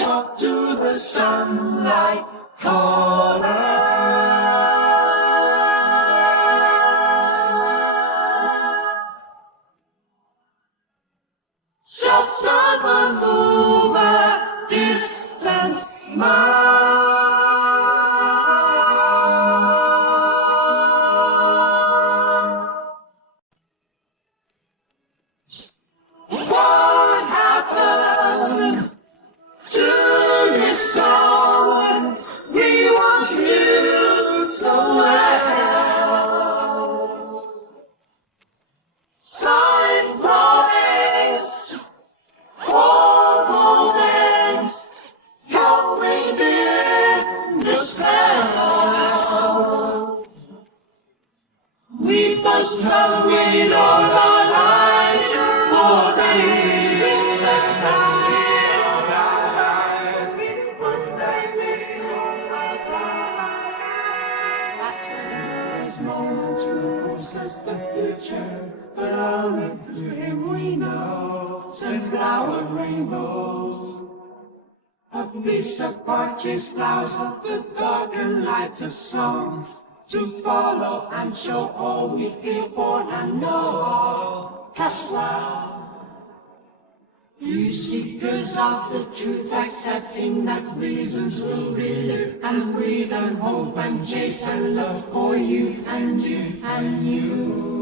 talk to the sunlight, color. Soft summer mover, distance mile. What happened to this song we once knew so well? Sign promise for moments, going in the spell. We must have waited all our lives for this. We must have waited all our lives. We must have waited all our lives. These moments will process the future, but only through him we know. Sunflower rainbows, a piece of partridge flowers of the dark and light of songs to follow and show all we feel for and know. Caswell, you seekers of the truth, accepting that reasons will relive and breathe and hope and chase and love for you and you and you.